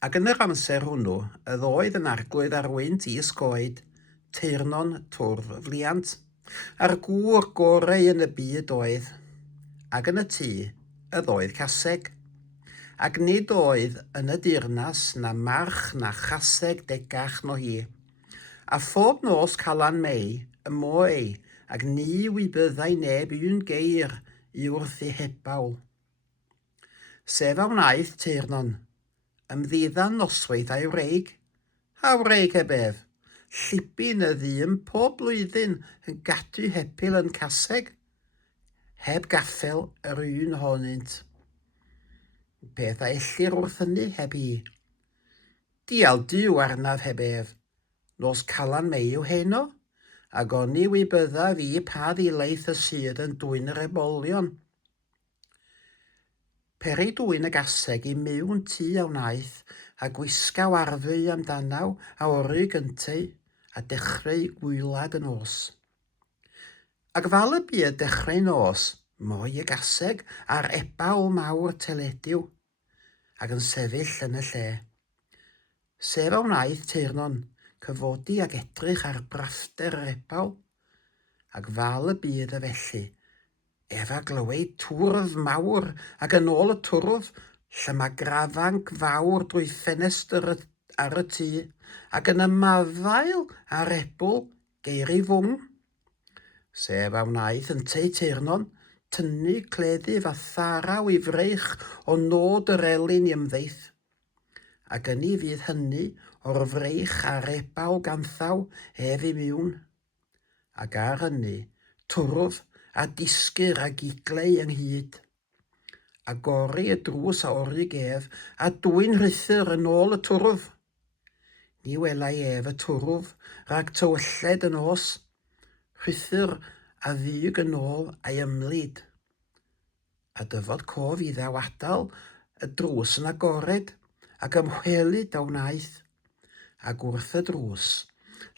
Ac yn yr amser hwnnw, y oedd yn arglwydd ar wynt is-goed, teyrnon twrdd fliant, a'r gŵr gorau yn y byd oedd, ac yn y tŷ, y oedd caseg, ac nid oedd yn y deyrnas na march na chaseg degach no hi, a phob nos Calan Mei, y moe, ac ni wybyddai neb un geir I wrth ei hebawl. Sef a wnaeth teyrnon, ymddiddan noswaith a'i wreig. A wreig hebef, llibyn y ddyn pob blwyddyn yn gadw hepil yn caseg, heb gaffel yr un ohonynt. Peth a ellir wrth hynny heb hi. Dial diw arnaf hebef, nos Calan Mei yw heno, ac oni wybydda fi pa ddilaeth y sydd yn dwy'n yr ebolion. Peri dwy'n y gaseg I mewn tŷ a wnaeth, a gwisgaw arfau amdanaw a oru gyntau, a dechrau gwylag y nos. Ac fal y byd dechrau nos, moi y gaseg a'r ebawl mawr telediw, ac yn sefyll yn y lle. Sef a wnaeth teyrnon, cyfodi ag edrych ar braffter yr ebawl, ac fal y byd y felly, efa glywed twrdd mawr ac yn ôl y twrdd, lle mae grafanc fawr drwy ffenestr ar y tŷ, ac yn ymafael ar ebwl geir ei fwng. Sef a wnaeth yn teyrnon, tynnu cleddyf a tharaw I freich o nod yr elyn I ymddeith. Ac yni fydd hynny o'r freich a'r ebawl ganthaw ef I miwn. Ac ar hynny, twrdd a disgyr a gigleu ynghyd. A gori y drws a ori gef a dwy'n rhythyr yn ôl y twrdd. Ni welai ef y twrdd rhag tywylled yn os, rhythyr a ddyg yn ôl a'i ymlid. A dyfod cof iddaw adal y drws yn agored ac ymwelyd a wnaeth. Ac wrth y drws,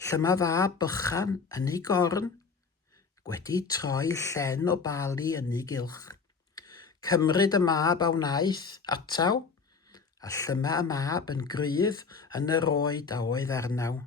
lle mae fab bychan yn ei gorn, wedi troi llen o bali yn ei gylch. Cymryd y mab a wnaeth ataw, a llyma y mab yn gryf yn yr oed a oedd arnaw.